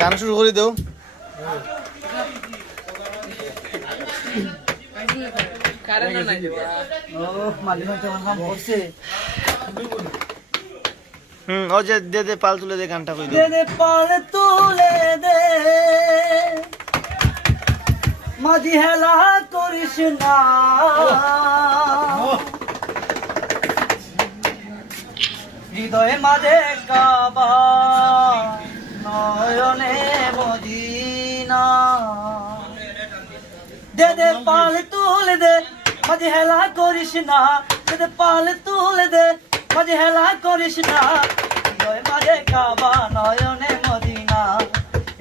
গান শুরু করে দেও। ও যে দে দে পাল তুলে দে, গানটা কই দে। পাল তুলে দে মাঝি হেলা করিস না, হৃদয়ে মাঝে কাবা নয়নে মদিনা। দে দে পাল তুলে দে মাঝে হেলা করিস না, দে দে পাল তুলে দে মাঝে হেলা করিস না, হৃদয় মাঝে কাবা নয়নে মদিনা,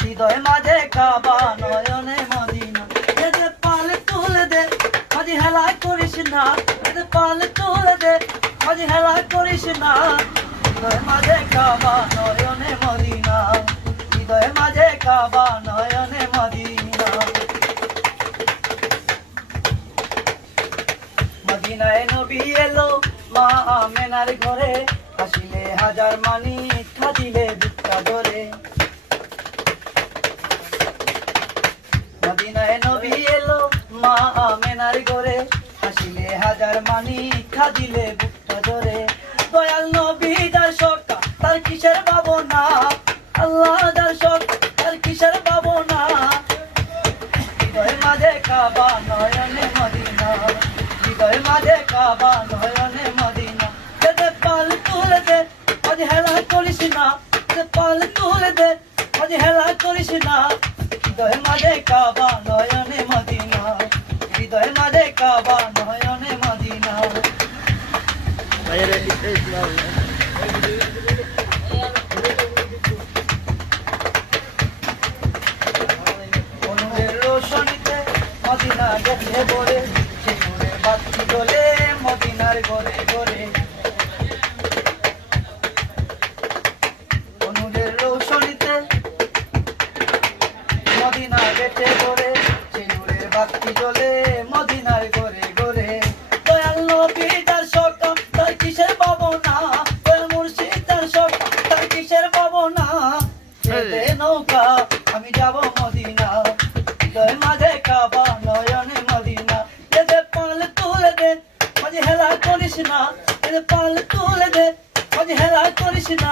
হৃদয় মাঝে কাবা নয়নে মদিনা। দে দে পাল তুলে দে মাঝে হেলা করিস না, দে দে পাল তুলে দে মাঝে হেলা করিস না, হৃদয় মাঝে কাবা নয়নে মদিনা, হৃদয় মাঝে কাবা নয়নে মদিনা। মদিনায় নবী এলো মা আমেনার ঘরে, হাসিলে হাজার মানি খাদিলে ভিক্ষা ধরে। মদিনায় নবী এলো মা আমেনার ঘরে, হাসিলে হাজার মানি খাদিলে ভিক্ষা ধরে। দয়াল নবী যার সকা তার কিসের ভাবনা, আল্লাহ যার সকা তার কিসের ভাবনা, হৃদয় মাঝে কাবা নয়নে মদিনা, হৃদয় মাঝে কাবা নয়নে মদিনা। দে দে পাল তুলে দে মাঝে হেলা করিস না, দে পাল তুলে দে মাঝে হেলা করিস না, হৃদয় মাঝে কাবা নয়নে মদিনা, হৃদয় মাঝে কাবা নয়নে মদিনা। অনুরের রোশনীতে মদিনা গেছে ভরে, সে নূরের বাতি জ্বলে মদিনার ঘরে ঘরে। অনুরের রোশনীতে মদিনা গেছে ভরে, সে নূরের বাতি জ্বলে মদিনার ঘরে ঘরে। দয়াল নবী তার সকা তার কিসের ভাবনা, দয়াল মুর্শিদ তার সকা তার কিসের ভাবনা, ছেড়ে নৌকা আমি যাব মদিনা, হৃদয় মাঝে কাবা নয়নে মদিনা। দে দে পাল তুলে দে মাঝে হেলা করিস না, দে দে পাল তুলে দে মাঝে হেলা করিস না,